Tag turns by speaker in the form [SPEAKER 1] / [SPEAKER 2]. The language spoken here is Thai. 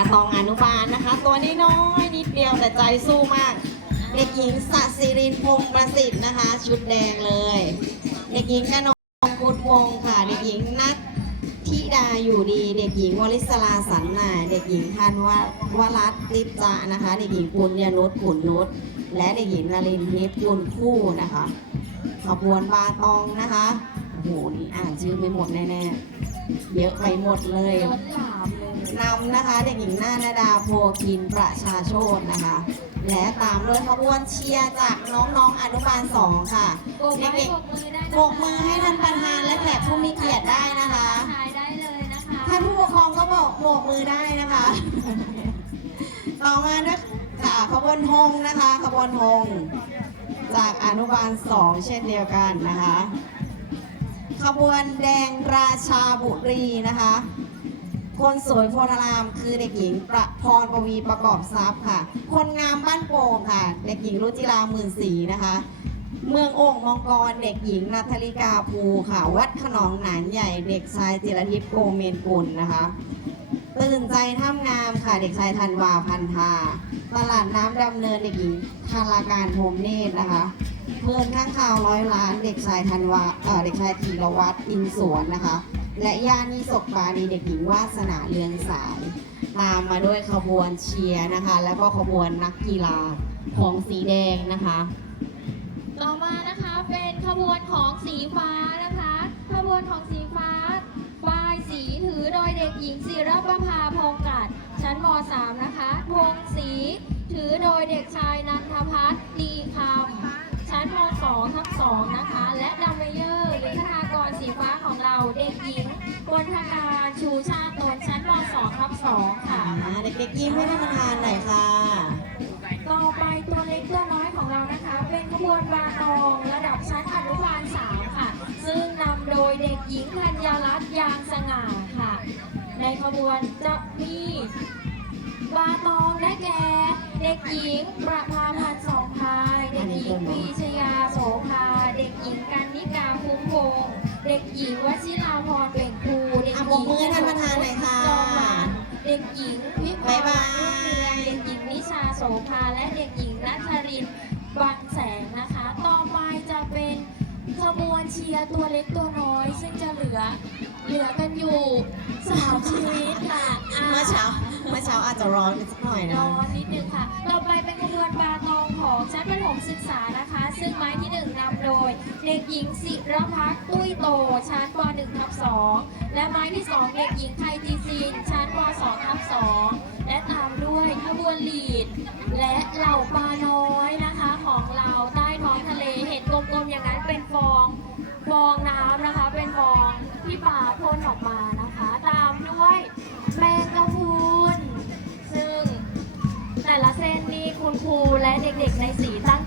[SPEAKER 1] าตองอนุบาลนะคะ ตัวนี้น้อยนิดเดียวแต่ใจสู้มาก เด็กหญิงสัสิรินพงศ์ประสิทธิ์นะคะ ชุดแดงเลย เด็กหญิงกนกพุทธวงค่ะ เด็กหญิงนัทธิดาอยู่ดี เด็กหญิงวลิศลาสันนาเด็กหญิงธันววรัตน์ลิปจานะคะ เด็กหญิงปุญญนุชขุนนุชและเด็กหญิงนรินทิพย์กุลคู่นะคะขบวนบาตองนะคะโอ้โหนี่อ่านชื่อไม่หมดแน่ๆเยอะไปหมดเลย นหลามเลยนำนะคะเด็กหญิงนานาดาโพคินประชาโชตนะคะ และตามด้วยขบวนเชียร์จากน้องๆอนุบาลสองค่ะ
[SPEAKER 2] โบกไม้เด็กโบกมือได้ๆโบ
[SPEAKER 1] กมือให้ท่านประธานและแขกผู้มีเกียรติได้นะคะ
[SPEAKER 2] ถ่ายได้เลยนะคะ
[SPEAKER 1] ท่านผู้ปกครองก็บอกโบกมือได้นะคะ ต่อมาด้วยค่ะขบวนธงนะคะขบวนธงจากอนุบาลสองเช่นเดียวกันนะคะ ขบวนแดงราชาบุรีนะคะ คนสวยโพธาราม คือเด็กหญิงประพรปวีประกอบทรัพย์ค่ะ คนงามบ้านโป่งค่ะ เด็กหญิงรุจิราหมื่นศรีนะคะ เมืองโอ่งมังกรเด็กหญิงนัทธริกาภูค่ะ วัดขนองหนานใหญ่เด็กชายจิรทิพย์โกเมนกุลนะคะตื่นใจท่ามงามค่ะเด็กชายธันวาพันธาตลาดน้ำดำเนินเด็กหญิงธาราการโฮมเนตรนะคะเพื่อนข้างข่าวร้อยล้านเด็กชายธันวาเอ่อเด็กชายธีรวัตรอินสวนนะคะ และย่านิศกปานีเด็กหญิงวาสนาเรืองสาย ตามมาด้วยขบวนเชียร์นะคะ แล้วก็ขบวนนักกีฬาของสีแดงนะคะ
[SPEAKER 2] ต่อมานะคะเป็นขบวนของสีฟ้านะคะ ขบวนของสีฟ้าป้ายสีถือโดยเด็กหญิงศิรประภาพงกัดชั้นม .3 นะคะธงสีถือโดยเด็กชายนันทพัฒน์ดีคำชั้นม .2 ทั้งสองนะคะ และดั เราเด็กหญิงบนทการชูชาติตนชั้นม .2 ทับ2ค่ะ
[SPEAKER 1] อ่าเด็กๆยิ้มให้ท่านประธานหน่อยค่ะ
[SPEAKER 2] ต่อไปตัวเล็กตัวน้อยของเรานะคะ เป็นขบวนบาตองระดับชั้นอนุบาล 3 ค่ะ ซึ่งนำโดยเด็กหญิงธัญรัตน์ยางสง่าค่ะ ในขบวนจะมีบาตองได้แก่เด็กหญิงประภาพันธ์สองพาย เด็กหญิงปรีชยาโสภาเด็กหญิงกันนิกาคุ้มพงษ์ ญิงพิพาบ
[SPEAKER 1] ๊ายบาย
[SPEAKER 2] เด็กหญิงนิชาโสภาและเด็กหญิงนัทรินทร์บางแสงนะคะ ต่อไปจะเป็นขบวนเชียร์ตัวเล็กตัวน้อย ซึ่งจะเหลือเหลือกันอยู่สามชีวิตค่ะ
[SPEAKER 1] อะเมื่อเช้าเมื่อเช้าอาจจะร้อนกันสักหน่อยรนะ
[SPEAKER 2] อนิดนึงค่ะ ต่อไปเป็นขบวนบาตองของชั้นประถมศึกษานะคะ ซึ่งไม้ที่หนึ่งนำโดย เด็กหญิงศิรพักษ์ตุ้ยโตชั้นป .1 ทับ2และไม้ที่สองเด็กหญิงไทยจี และเหล่าปลาน้อยนะคะของเราใต้ท้องทะเลเห็นกลมๆอย่างนั้นเป็นฟองฟองน้ำนะคะ เป็นฟองที่ปลาพ่นออกมานะคะ ตามด้วยแมงกะพรุนซึ่งแต่ละเส้นนี้คุณครูและเด็กๆในสีตั้ง